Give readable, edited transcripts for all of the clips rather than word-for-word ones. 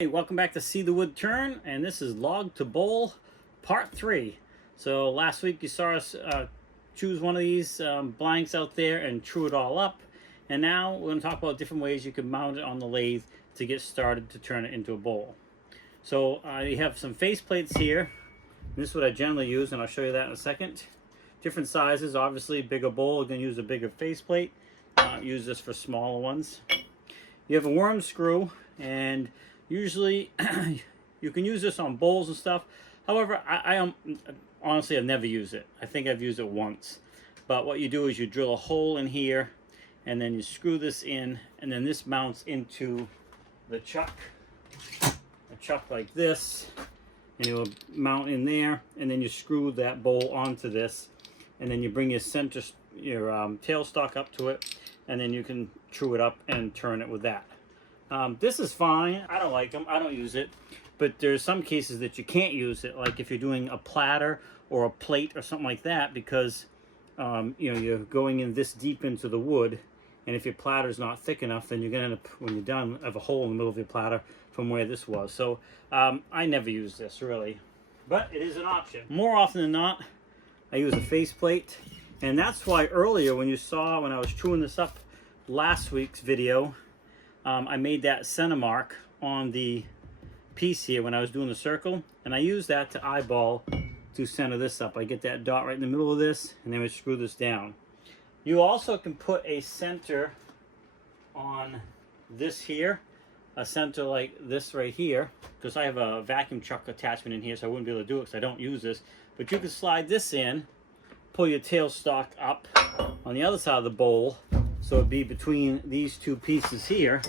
Hey, welcome back to See the Wood Turn, and this is Log to Bowl Part 3. So last week you saw us choose one of these blanks out there and true it all up. And now we're going to talk about different ways you can mount it on the lathe to get started to turn it into a bowl. So you have some face plates here. This is what I generally use, and I'll show you that in a second. Different sizes, obviously. Bigger bowl, you're going to use a bigger face plate. Use this for smaller ones. You have a worm screw, and usually you can use this on bowls and stuff. However, I honestly I've never used it. I think I've used it once. But what you do is you drill a hole in here, and then you screw this in, and then this mounts into the chuck. A chuck like this, and it will mount in there, and then you screw that bowl onto this, and then you bring your tailstock up to it, and then you can true it up and turn it with that. This is fine. I don't like them. I don't use it. But there's some cases that you can't use it, like if you're doing a platter or a plate or something like that, because you're going in this deep into the wood, and if your platter is not thick enough, then you're going to end up, when you're done, have a hole in the middle of your platter from where this was. So I never use this, really. But it is an option. More often than not, I use a face plate. And that's why earlier when you saw when I was truing this up last week's video, I made that center mark on the piece here when I was doing the circle, and I use that to eyeball to center this up. I get that dot right in the middle of this, and then we screw this down. You also can put a center on this here, a center like this right here, because I have a vacuum truck attachment in here, so I wouldn't be able to do it because I don't use this. But you can slide this in, pull your tailstock up on the other side of the bowl, so it'd be between these two pieces here.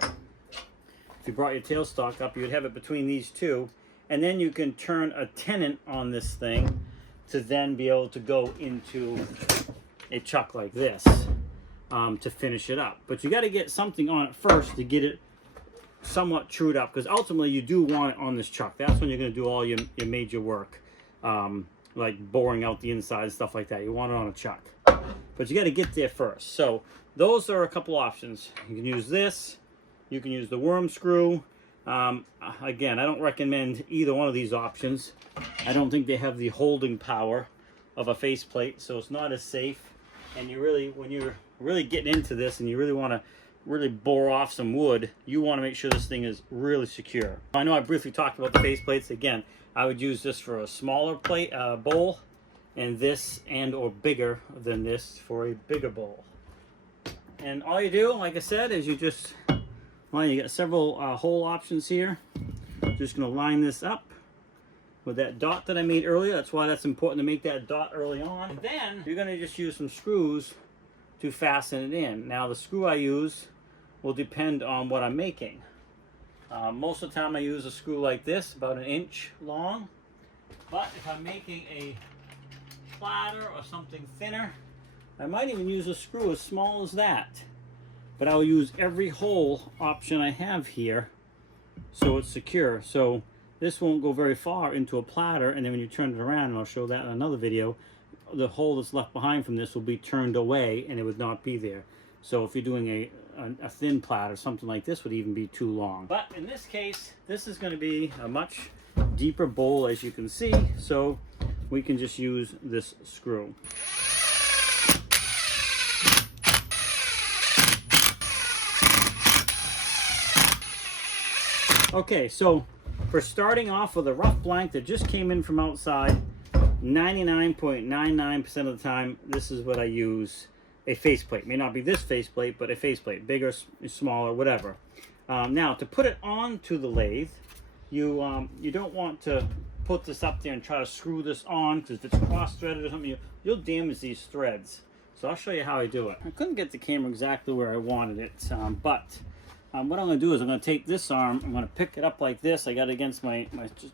If you brought your tailstock up, you'd have it between these two, and then you can turn a tenon on this thing to then be able to go into a chuck like this to finish it up. But you got to get something on it first to get it somewhat trued up, because ultimately you do want it on this chuck. That's when you're going to do all your major work, like boring out the inside and stuff like that. You want it on a chuck. But you got to get there first. So those are a couple options. You can use this. You can use the worm screw. Again, I don't recommend either one of these options. I don't think they have the holding power of a faceplate, so it's not as safe. And you really, when you're really getting into this and you really want to really bore off some wood, you want to make sure this thing is really secure. I know I briefly talked about the faceplates. Again, I would use this for a smaller plate bowl, and this or bigger than this for a bigger bowl. And all you do, like I said, is you just, well, you got several hole options here. Just going to line this up with that dot that I made earlier. That's why that's important to make that dot early on. And then you're going to just use some screws to fasten it in. Now the screw I use will depend on what I'm making. Most of the time I use a screw like this, about 1 inch long. But if I'm making a platter or something thinner, I might even use a screw as small as that. But I'll use every hole option I have here so it's secure. So this won't go very far into a platter, and then when you turn it around, and I'll show that in another video, the hole that's left behind from this will be turned away and it would not be there. So if you're doing a thin platter, something like this would even be too long. But in this case, this is going to be a much deeper bowl, as you can see, so we can just use this screw. Okay, so for starting off with a rough blank that just came in from outside, 99.99% of the time, this is what I use. A faceplate. May not be this faceplate, but a faceplate. Bigger, smaller, whatever. Now, to put it onto the lathe, you don't want to put this up there and try to screw this on, because if it's cross-threaded or something, you'll damage these threads. So I'll show you how I do it. I couldn't get the camera exactly where I wanted it, but what I'm going to do is I'm going to take this arm, I'm going to pick it up like this. I got it against my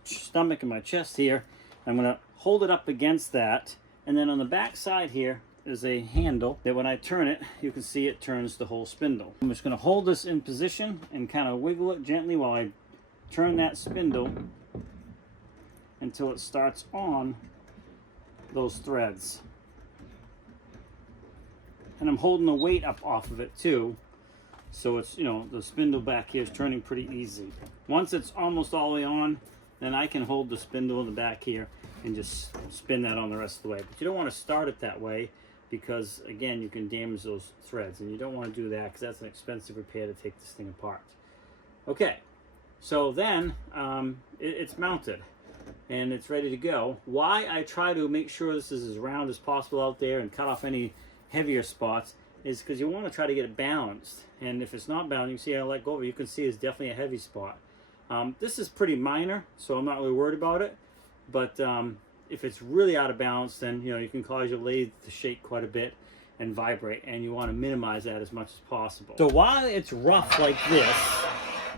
stomach and my chest here. I'm going to hold it up against that, and then on the back side here is a handle that when I turn it, you can see it turns the whole spindle. I'm just going to hold this in position and kind of wiggle it gently while I turn that spindle until it starts on those threads. And I'm holding the weight up off of it too, So it's, you know, the spindle back here is turning pretty easy. Once it's almost all the way on, then I can hold the spindle in the back here and just spin that on the rest of the way. But you don't want to start it that way because, again, you can damage those threads, and you don't want to do that because that's an expensive repair to take this thing apart. Okay, so then it's mounted and it's ready to go. Why I try to make sure this is as round as possible out there and cut off any heavier spots is because you want to try to get it balanced. And if it's not balanced, you can see I let go of it. You can see it's definitely a heavy spot. This is pretty minor, so I'm not really worried about it. But if it's really out of balance, then you can cause your lathe to shake quite a bit and vibrate, and you want to minimize that as much as possible. So while it's rough like this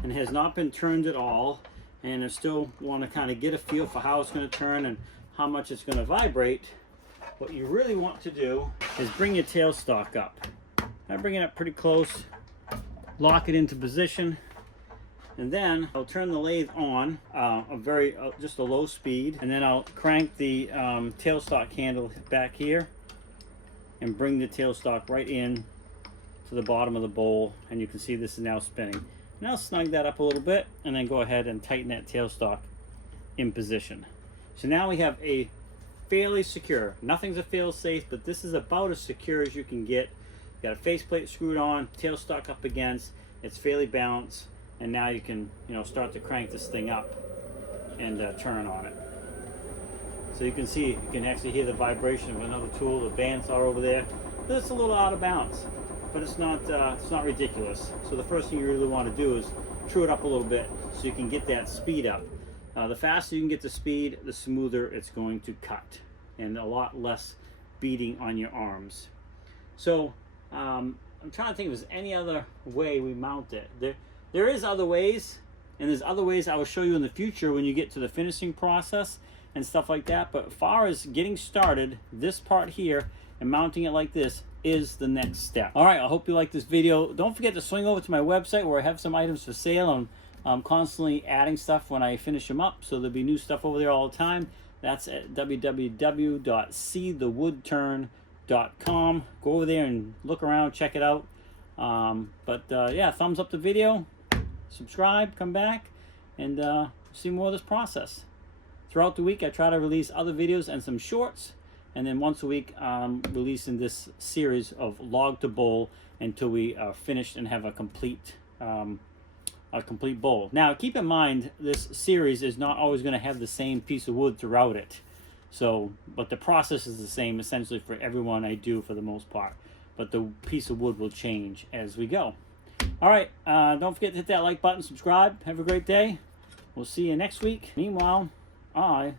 and has not been turned at all, and I still want to kind of get a feel for how it's going to turn and how much it's going to vibrate, what you really want to do is bring your tailstock up. I bring it up pretty close, lock it into position, and then I'll turn the lathe on just a low speed, and then I'll crank the tailstock handle back here and bring the tailstock right in to the bottom of the bowl, and you can see this is now spinning. Now snug that up a little bit and then go ahead and tighten that tailstock in position. So now we have a fairly secure, nothing's a fail safe, but this is about as secure as you can get. You got a faceplate screwed on, tailstock up against, it's fairly balanced, and now you can start to crank this thing up and turn on it. So you can see, you can actually hear the vibration of another tool, the bandsaw over there. It's a little out of balance, but it's not ridiculous. So the first thing you really want to do is true it up a little bit so you can get that speed up. The faster you can get the speed, the smoother it's going to cut, and a lot less beating on your arms. So I'm trying to think if there's any other way we mount it. There is other ways, and there's other ways I will show you in the future when you get to the finishing process and stuff like that. But as far as getting started, this part here and mounting it like this is the next step. All right, I hope you like this video. Don't forget to swing over to my website where I have some items for sale, and I'm constantly adding stuff when I finish them up, so there'll be new stuff over there all the time. That's at www.seethewoodturn.com. Go over there and look around, check it out. Yeah, thumbs up the video, subscribe, come back, and see more of this process. Throughout the week, I try to release other videos and some shorts, and then once a week, I'm releasing this series of log to bowl until we are finished and have a complete bowl. Now, keep in mind, this series is not always going to have the same piece of wood throughout it. So, but the process is the same essentially for everyone I do for the most part. But the piece of wood will change as we go. All right, don't forget to hit that like button, subscribe. Have a great day. We'll see you next week. Meanwhile, I've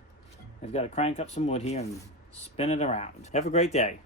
got to crank up some wood here and spin it around. Have a great day.